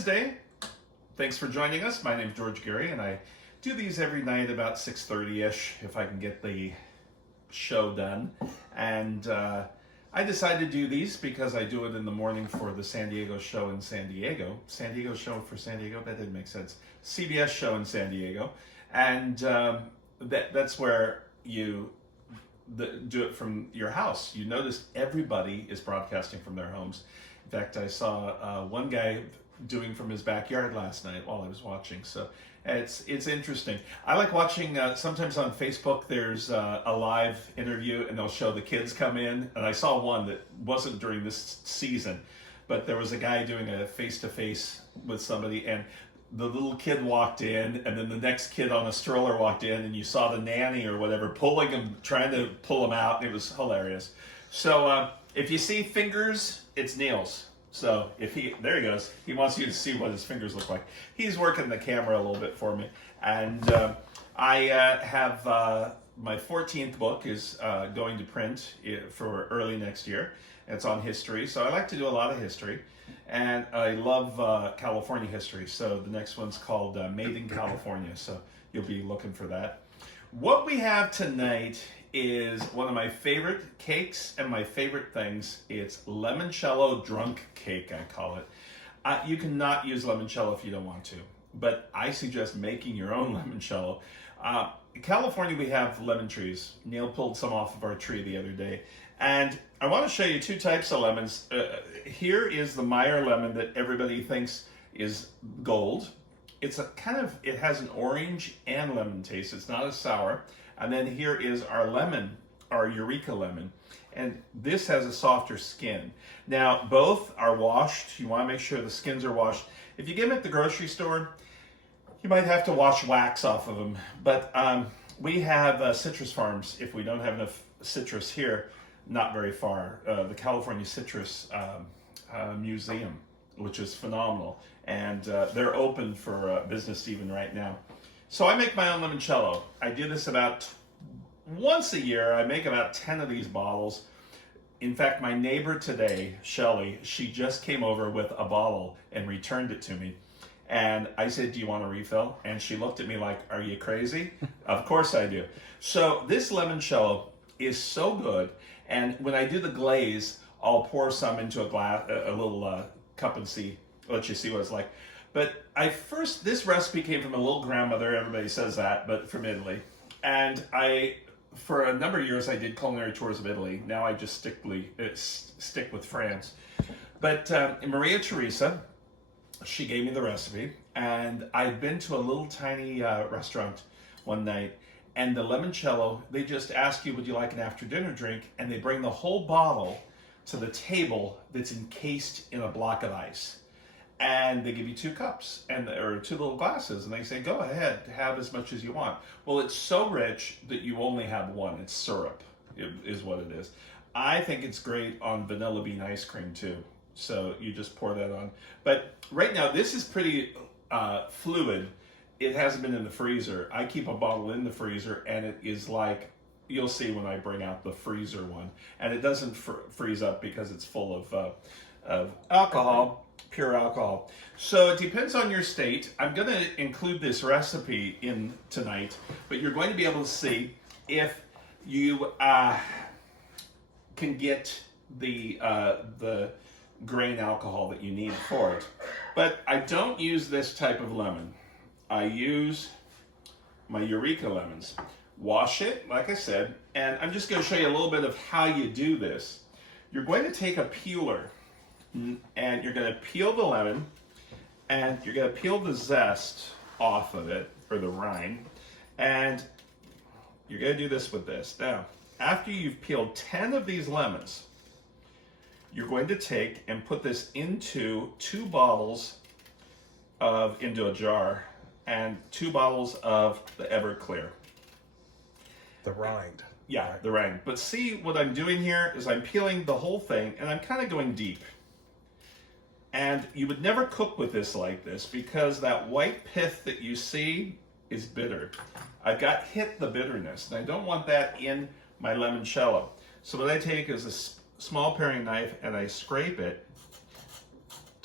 Wednesday. Thanks for joining us. My name's George Gary, and I do these every night about 6:30-ish if I can get the show done. And I decided to do these because I do it in the morning for the San Diego show in San Diego. San Diego show for San Diego? That didn't make sense. CBS show in San Diego. And that's where you do it from your house. You notice everybody is broadcasting from their homes. In fact, I saw one guy doing from his backyard last night while I was watching. So it's interesting. I like watching, sometimes on Facebook there's a live interview and they'll show the kids come in. And I saw one that wasn't during this season, but there was a guy doing a face-to-face with somebody, and the little kid walked in, and then the next kid on a stroller walked in, and you saw the nanny or whatever pulling him, trying to pull him out. It was hilarious. So if you see fingers, it's Neil's. So there he goes. He wants you to see what his fingers look like. He's working the camera a little bit for me. And I have my 14th book is going to print for early next year. It's on history. So I like to do a lot of history. And I love California history. So the next one's called Made in California. So you'll be looking for that. What we have tonight is one of my favorite cakes and my favorite things. It's limoncello drunk cake, I call it. You cannot use limoncello if you don't want to, but I suggest making your own limoncello. In California, we have lemon trees. Neil pulled some off of our tree the other day. And I want to show you two types of lemons. Here is the Meyer lemon that everybody thinks is gold. It's it has an orange and lemon taste. It's not as sour. And then here is our lemon, our Eureka lemon. And this has a softer skin. Now, both are washed. You want to make sure the skins are washed. If you get them at the grocery store, you might have to wash wax off of them. But we have citrus farms. If we don't have enough citrus here, not very far. The California Citrus Museum, which is phenomenal. And they're open for business even right now. So I make my own limoncello. I do this about once a year. I make about 10 of these bottles. In fact, my neighbor today, Shelly, she just came over with a bottle and returned it to me. And I said, do you want a refill? And she looked at me like, are you crazy? Of course I do. So this limoncello is so good. And when I do the glaze, I'll pour some into a glass, a little cup, and let you see what it's like. But this recipe came from a little grandmother, everybody says that, but from Italy. And for a number of years, I did culinary tours of Italy. Now I just stick with France. But Maria Teresa, she gave me the recipe, and I'd been to a little tiny restaurant one night, and the limoncello, they just ask you, would you like an after dinner drink? And they bring the whole bottle to the table that's encased in a block of ice. And they give you 2 cups or 2 little glasses, and they say, go ahead, have as much as you want. Well, it's so rich that you only have one. It's syrup, is what it is. I think it's great on vanilla bean ice cream too. So you just pour that on. But right now, this is pretty fluid. It hasn't been in the freezer. I keep a bottle in the freezer, and it is like, you'll see when I bring out the freezer one. And it doesn't freeze up because it's full of alcohol. Pure alcohol. So it depends on your state. I'm going to include this recipe in tonight, but you're going to be able to see if you can get the grain alcohol that you need for it. But I don't use this type of lemon. I use my Eureka lemons. Wash it, like I said, and I'm just going to show you a little bit of how you do this. You're going to take a peeler, and you're going to peel the lemon, and you're going to peel the zest off of it, or the rind, and you're going to do this with this. Now, after you've peeled 10 of these lemons, you're going to take and put this into 2 bottles into a jar, and 2 bottles of the Everclear. The rind. Yeah, the rind. But see, what I'm doing here is I'm peeling the whole thing, and I'm kind of going deep. And you would never cook with this like this, because that white pith that you see is bitter. I've hit the bitterness, and I don't want that in my limoncello. So what I take is a small paring knife, and I scrape it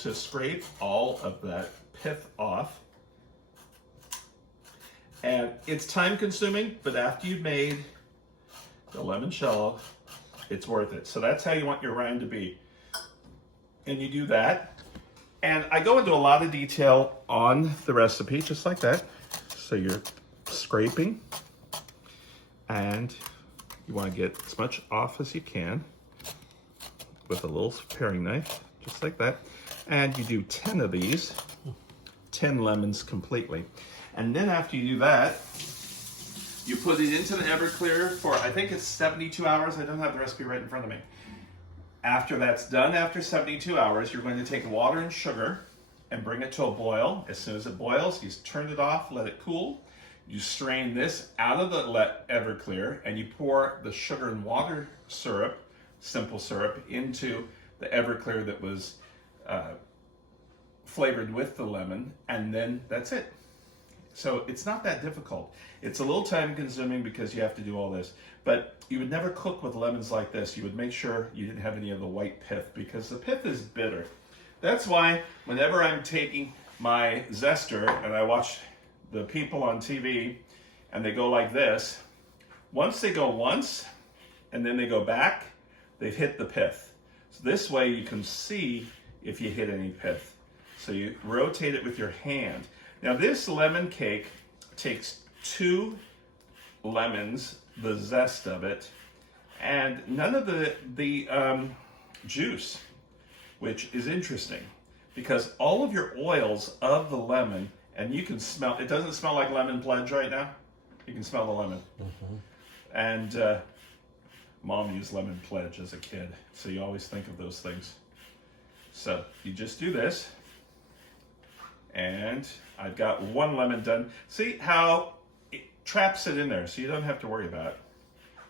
to scrape all of that pith off. And it's time consuming, but after you've made the limoncello, it's worth it. So that's how you want your rind to be. And you do that. And I go into a lot of detail on the recipe, just like that. So you're scraping, and you want to get as much off as you can with a little paring knife, just like that. And you do 10 of these, 10 lemons completely. And then after you do that, you put it into the Everclear for, I think it's 72 hours. I don't have the recipe right in front of me. After that's done, after 72 hours, you're going to take water and sugar and bring it to a boil. As soon as it boils, you turn it off, let it cool. You strain this out of the Everclear, and you pour the sugar and water syrup, simple syrup, into the Everclear that was flavored with the lemon, and then that's it. So it's not that difficult. It's a little time consuming because you have to do all this, but you would never cook with lemons like this. You would make sure you didn't have any of the white pith, because the pith is bitter. That's why whenever I'm taking my zester and I watch the people on TV and they go like this, once they go once and then they go back, they've hit the pith. So this way you can see if you hit any pith. So you rotate it with your hand. Now this lemon cake takes 2 lemons, the zest of it, and none of the juice, which is interesting because all of your oils of the lemon, and you can smell, it doesn't smell like lemon pledge right now. You can smell the lemon. Mm-hmm. And Mom used lemon pledge as a kid, so you always think of those things. So you just do this. And I've got 1 lemon done. See how it traps it in there, so you don't have to worry about it.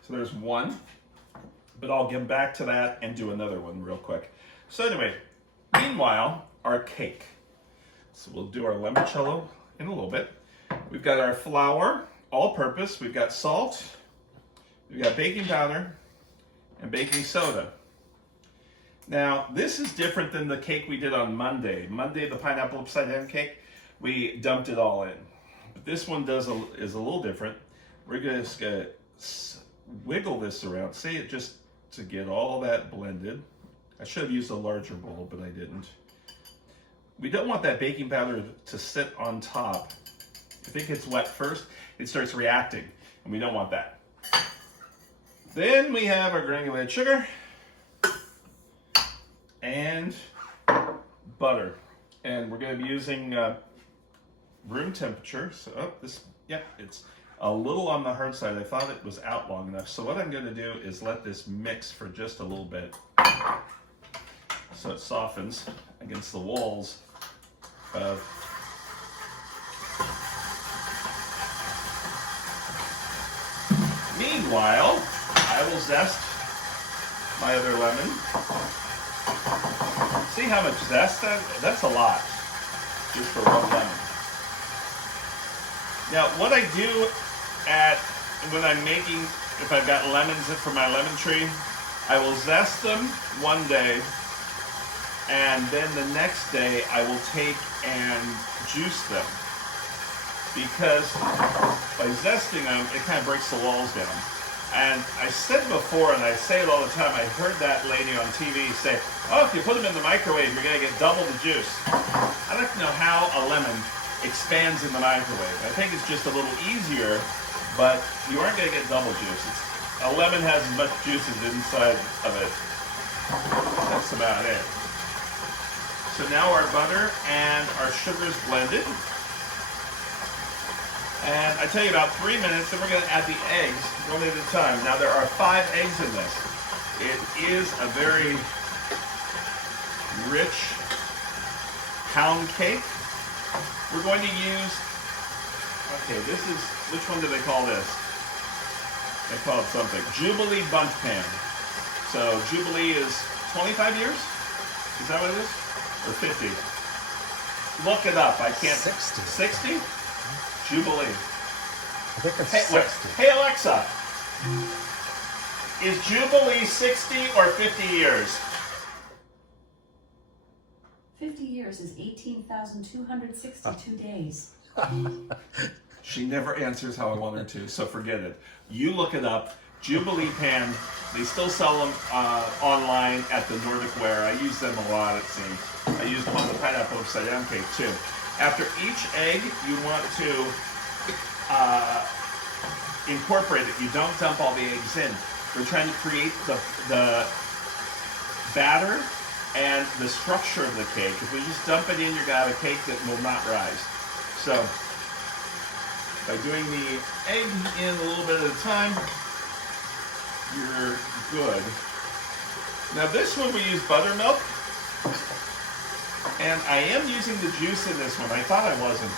So there's 1, but I'll get back to that and do another one real quick. So anyway, meanwhile, our cake. So we'll do our limoncello in a little bit. We've got our flour, all-purpose. We've got salt. We've got baking powder and baking soda. Now, this is different than the cake we did on Monday. Monday, the pineapple upside down cake, we dumped it all in. But this one is a little different. We're just gonna wiggle this around. See it just to get all that blended. I should have used a larger bowl, but I didn't. We don't want that baking powder to sit on top. If it gets wet first, it starts reacting, and we don't want that. Then we have our granulated sugar and butter, and we're going to be using room temperature. So it's a little on the hard side. I thought it was out long enough. So what I'm going to do is let this mix for just a little bit, so it softens against the walls of. Meanwhile, I will zest my other lemon. See how much zest? That's a lot, just for 1 lemon. Now, what I do when I'm making, if I've got lemons for my lemon tree, I will zest them one day, and then the next day I will take and juice them. Because by zesting them, it kind of breaks the walls down. And I said before, and I say it all the time, I heard that lady on TV say, oh, if you put them in the microwave, you're going to get double the juice. I'd like to know how a lemon expands in the microwave. I think it's just a little easier, but you aren't going to get double juice. A lemon has as much juice as inside of it. That's about it. So now our butter and our sugar is blended. And I tell you, about 3 minutes, then we're going to add the eggs one at a time. Now there are 5 eggs in this. It is a very rich pound cake. We're going to use, okay, this is, which one do they call this? They call it something. Jubilee Bundt Pan. So Jubilee is 25 years? Is that what it is? Or 50? Look it up. I can't. 60. 60? Jubilee. I think it's Hey, 60. hey Alexa, is Jubilee 60 or 50 years? 50 years is 18,262 days. She never answers how I want her to, so forget it. You look it up. Jubilee pan. They still sell them online at the Nordic Ware. I use them a lot, it seems. I use them on the pineapple upside down cake too. After each egg, you want to incorporate it. You don't dump all the eggs in. We're trying to create the batter and the structure of the cake. If we just dump it in, you're gonna have a cake that will not rise. So by doing the egg in a little bit at a time, you're good. Now this one we use buttermilk, and I am using the juice in this one. I thought I wasn't,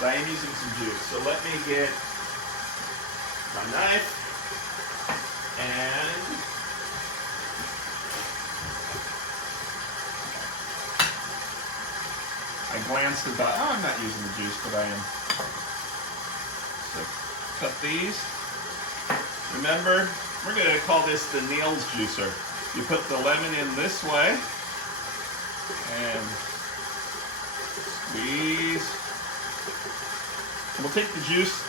but I am using some juice. So let me get my knife and I glanced at that. Oh, I'm not using the juice, but I am. So cut these. Remember, we're going to call this the Nails juicer. You put the lemon in this way and squeeze. We'll take the juice.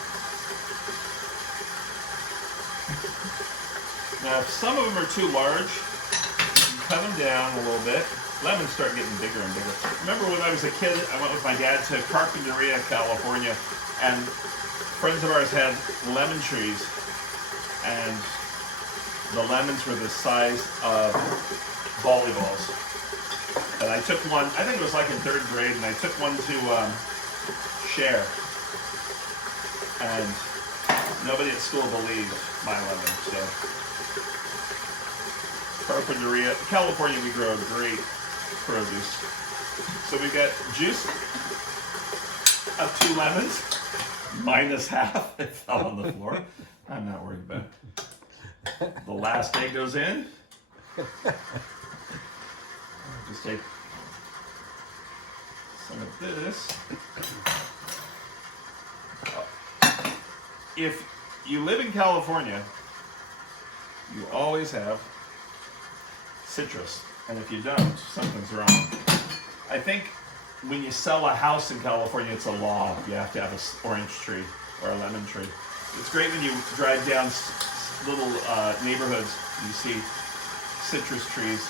Now, if some of them are too large, you can cut them down a little bit. Lemons start getting bigger and bigger. Remember when I was a kid, I went with my dad to Carpinteria, California, and friends of ours had lemon trees, and the lemons were the size of volleyballs. And I took one, I think it was like in 3rd grade, and I took one to share. And nobody at school believed my lemon, so. Carpinteria, California, we grow great produce. So we've got juice of 2 lemons, minus half. It fell on the floor. I'm not worried about it. The last egg goes in. Just take some of this. If you live in California, you always have citrus. And if you don't, something's wrong. I think when you sell a house in California, it's a law. You have to have an orange tree or a lemon tree. It's great when you drive down little neighborhoods, you see citrus trees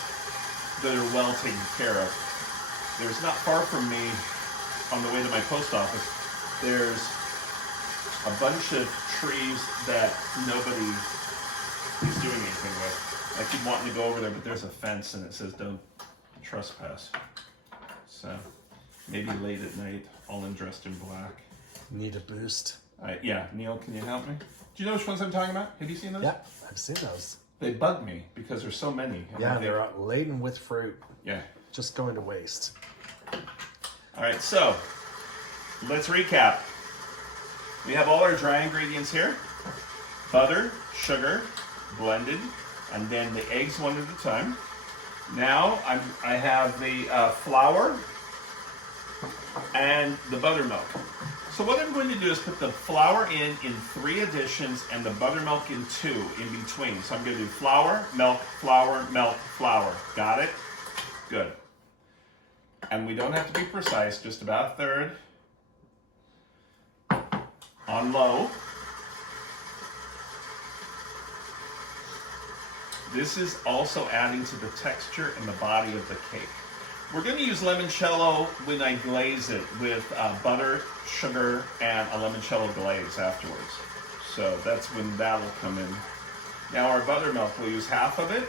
that are well taken care of. There's not far from me, on the way to my post office, there's a bunch of trees that nobody is doing anything with. I keep wanting to go over there, but there's a fence and it says don't trespass. So maybe late at night, all dressed in black. Need a boost. Yeah, Neil, can you help me? Do you know which ones I'm talking about? Have you seen those? Yeah, I've seen those. They bug me because there's so many. Yeah, they're laden with fruit. Yeah. Just going to waste. All right, so let's recap. We have all our dry ingredients here. Butter, sugar, blended, and then the eggs one at a time. Now I have the flour and the buttermilk. So what I'm going to do is put the flour in 3 additions and the buttermilk in 2 in between. So I'm going to do flour, milk, flour, milk, flour. Got it? Good. And we don't have to be precise, just about a 1/3 on low. This is also adding to the texture and the body of the cake. We're going to use limoncello when I glaze it with butter, sugar, and a limoncello glaze afterwards. So that's when that'll come in. Now our buttermilk, we'll use half of it.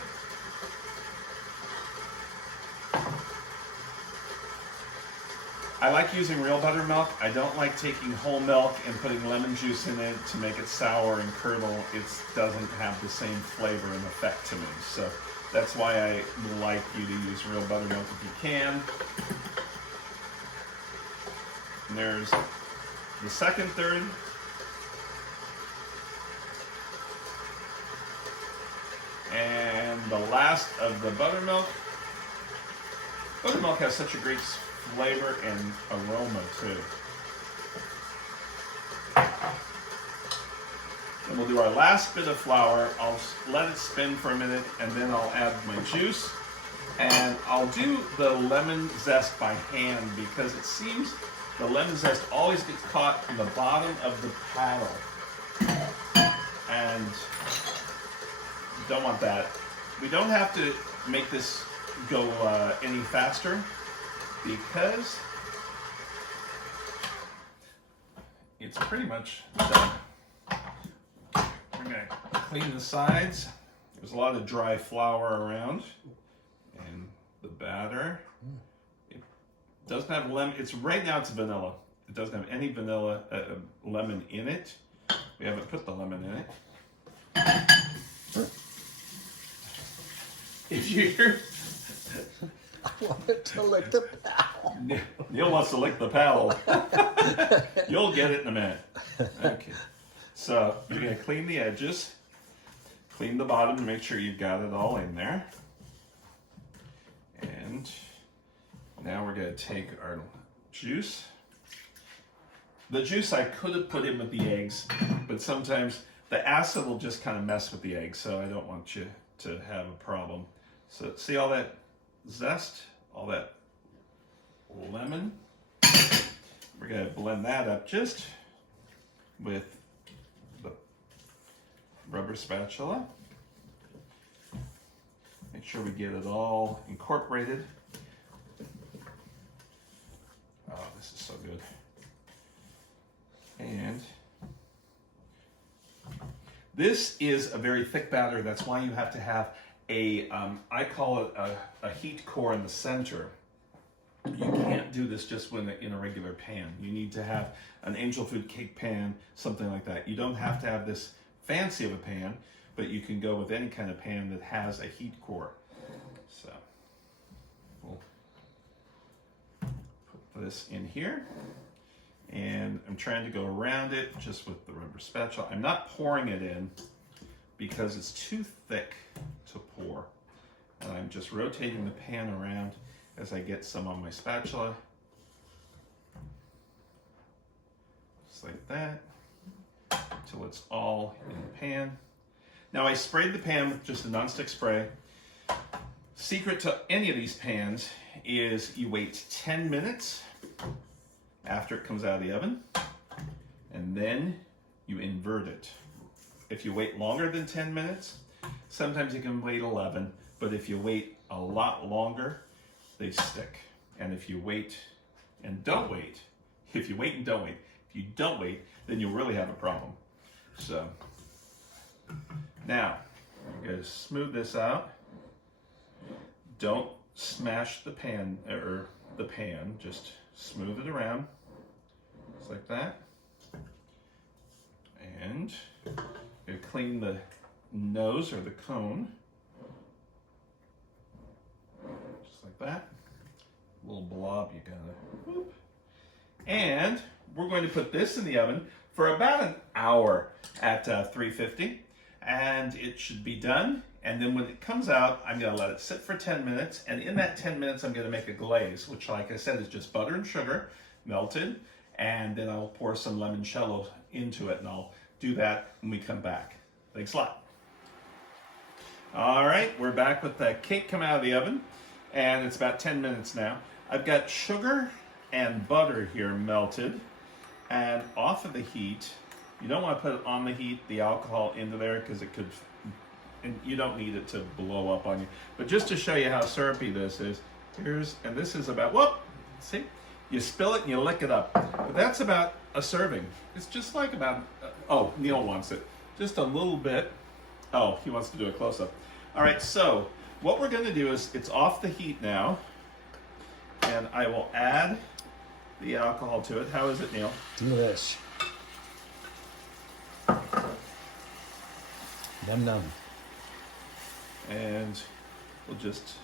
I like using real buttermilk. I don't like taking whole milk and putting lemon juice in it to make it sour and curdle. It doesn't have the same flavor and effect to me. So that's why I like you to use real buttermilk if you can. And there's the second third. And the last of the buttermilk. Buttermilk has such a great flavor and aroma too. And we'll do our last bit of flour. I'll let it spin for a minute and then I'll add my juice. And I'll do the lemon zest by hand because it seems the lemon zest always gets caught in the bottom of the paddle. And you don't want that. We don't have to make this go any faster because it's pretty much done. We're going to clean the sides. There's a lot of dry flour around. And the batter. It doesn't have lemon. Right now it's vanilla. It doesn't have any vanilla lemon in it. We haven't put the lemon in it. If you hear, I wanted to lick the paddle. Neil wants to lick the paddle. You'll get it in a minute. Okay. So you're gonna clean the edges, clean the bottom to make sure you've got it all in there. And now we're going to take our juice. The juice I could have put in with the eggs, but sometimes the acid will just kind of mess with the eggs, so I don't want you to have a problem. So see all that zest, all that lemon? We're going to blend that up just with the rubber spatula. Make sure we get it all incorporated. Oh, this is so good. And this is a very thick batter. That's why you have to have I call it a heat core in the center. You can't do this just in a regular pan. You need to have an angel food cake pan, something like that. You don't have to have this fancy of a pan, but you can go with any kind of pan that has a heat core. So we'll put this in here, and I'm trying to go around it just with the rubber spatula. I'm not pouring it in because it's too thick to pour, and I'm just rotating the pan around as I get some on my spatula, just like that, until it's all in the pan. Now I sprayed the pan with just a nonstick spray. Secret to any of these pans is you wait 10 minutes after it comes out of the oven, and then you invert it. If you wait longer than 10 minutes, sometimes you can wait 11, but if you wait a lot longer, they stick. And if you wait and don't wait, if you wait and don't wait, if you don't wait, then you'll really have a problem. So now I'm going to smooth this out. Don't smash the pan, just smooth it around, just like that. And you clean the nose or the cone, just like that. A little blob you gotta, whoop. And we're going to put this in the oven for about an hour at 350, and it should be done. And then when it comes out, I'm going to let it sit for 10 minutes. And in that 10 minutes, I'm going to make a glaze, which, like I said, is just butter and sugar melted. And then I'll pour some limoncello into it, and I'll do that when we come back. Thanks a lot. All right, we're back with the cake coming out of the oven, and it's about 10 minutes now. I've got sugar and butter here melted, and off of the heat. You don't want to put it on the heat, the alcohol into there, because it could, and you don't need it to blow up on you. But just to show you how syrupy this is, and this is about, whoop, see? You spill it and you lick it up. But that's about a serving. It's just like about, oh, Neil wants it. Just a little bit. Oh, he wants to do a close-up. All right, so what we're gonna do is, it's off the heat now, and I will add the alcohol to it. How is it, Neil? Delish. Num num. And we'll just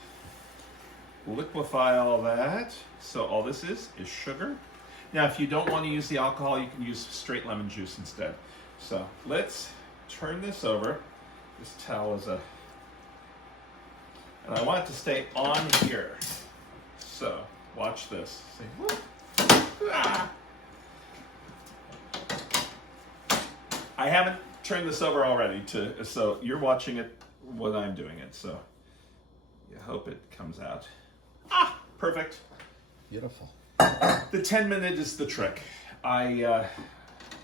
liquefy all that. So all this is sugar. Now, if you don't want to use the alcohol, you can use straight lemon juice instead. So let's turn this over. This towel is and I want it to stay on here. So watch this. See, whoop. Ah. I haven't turned this over already, so you're watching it when I'm doing it. So You hope it comes out. Ah, perfect. Beautiful. The 10-minute is the trick. I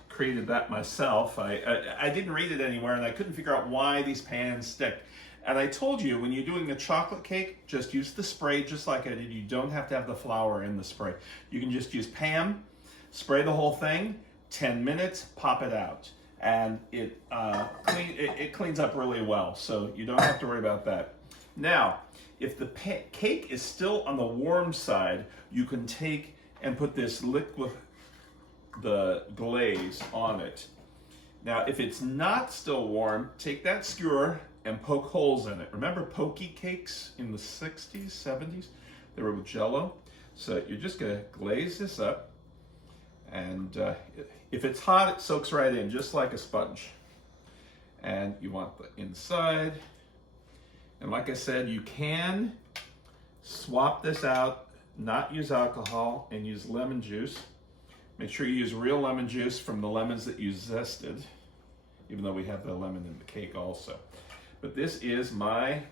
created that myself. I didn't read it anywhere, and I couldn't figure out why these pans stick. And I told you, when you're doing a chocolate cake, just use the spray just like I did. You don't have to have the flour in the spray. You can just use Pam, spray the whole thing, 10 minutes, pop it out. And it cleans up really well, so you don't have to worry about that. Now, if the cake is still on the warm side, you can take and put this liquid, the glaze on it. Now, if it's not still warm, take that skewer and poke holes in it. Remember pokey cakes in the 60s, 70s? They were with Jello. So you're just gonna glaze this up, and if it's hot, it soaks right in, just like a sponge. And you want the inside. And like I said, you can swap this out, not use alcohol, and use lemon juice. Make sure you use real lemon juice from the lemons that you zested, even though we have the lemon in the cake also. But this is my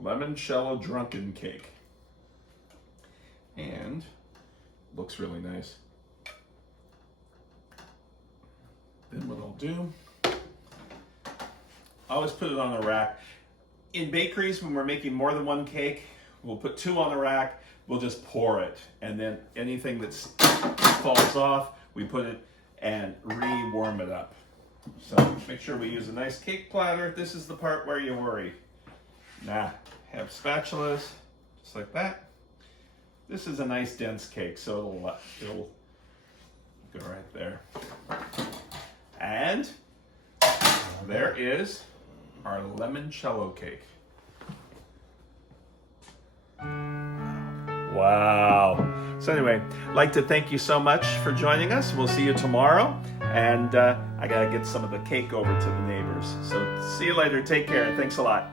limoncello drunken cake. And looks really nice. Then what I'll do, I always put it on a rack. In bakeries, when we're making more than one cake, we'll put 2 on a rack, we'll just pour it. And then anything that falls off, we put it and re-warm it up. So make sure we use a nice cake platter. This is the part where you worry. Nah, have spatulas, just like that. This is a nice dense cake, so it'll go right there. And there is our limoncello cake. Wow. So anyway, I'd like to thank you so much for joining us. We'll see you tomorrow. And I got to get some of the cake over to the neighbors. So see you later. Take care. Thanks a lot.